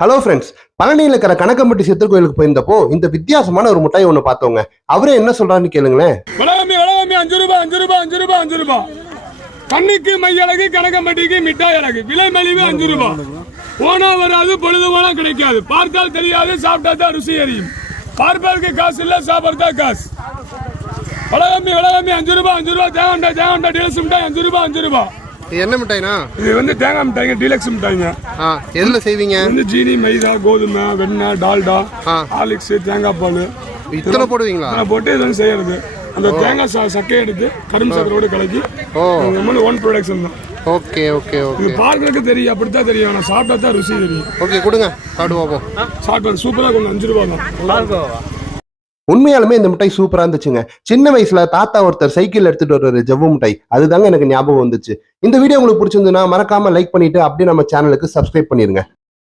Hello friends, பழனியில் இருக்கிற கணக்கம்பட்டி சித்தர் கோயிலுக்கு போயிருந்தப்போ இந்த வித்தியாசமான ஒரு மிட்டாய் ஒன்று பார்த்தோங்க. அவரே என்ன சொல்றாருன்னு கேளுங்களேன். வளகம்மி 5 ரூபாய் 5 ரூபாய் 5 ரூபாய் 5 ரூபாய். கண்ணுக்கு மையழகு கணக்கம்பட்டிக்கு மிட்டாய் அழகு. விலை மலிவு 5 ரூபாய். போனா வராது, பொழுது போனா கிடைக்காது. பார்த்தால் தெரியாது, சாப்பிட்டா தான் ருசி அறியும். பார்ப்பதற்கு காசு இல்ல, சாப்பிட்டா காசு. வளகம்மி 5 ரூபாய் 5 ரூபாய். தேங்காய் டீலக்ஸ் மிட்டாய் 5 ரூபாய் 5 ரூபாய். இது என்ன மிட்டாய்னா? இது வந்து தேங்காய் மிட்டாய்ங்க, டீலக்ஸ் மிட்டாய்ங்க. எதுல செய்வீங்க? வந்து ஜீனி, மைதா, கோதுமை, வெண்ணெய், டால்டா, ஹார்லிக்ஸ், தேங்காய் பால் இத்தனை போடுவீங்களா? போட்டு இது வந்து செய்யறது. அந்த தேங்காய் சக்கையை எடுத்து கரும்பு சக்கரோடு கலக்கி ஓன் ப்ரொடக்ஷன் தான். Okay okay okay. இது பார்க்கறதுக்கு தெரியும், அப்படித்தான் தெரியும். ஆனால் சாப்பிட்டா தான் ருசி தெரியும். ஓகே, கொடுங்க சாப்பிடுவோம். சாப்பிட்டு சூப்பராக கொஞ்சம் 5 ரூபா தான். உண்மையாலுமே இந்த மிட்டாய் சூப்பரா இருந்துச்சுங்க. சின்ன வயசுல தாத்தா ஒருத்தர் சைக்கிள் எடுத்துட்டு வர்ற ஜவ்வு மிட்டாய், அதுதாங்க எனக்கு ஞாபகம் வந்துச்சு. இந்த வீடியோ உங்களுக்கு பிடிச்சிருந்ததுன்னா மறக்காம லைக் பண்ணிட்டு அப்படியே நம்ம சேனலுக்கு சப்ஸ்கிரைப் பண்ணிருங்க.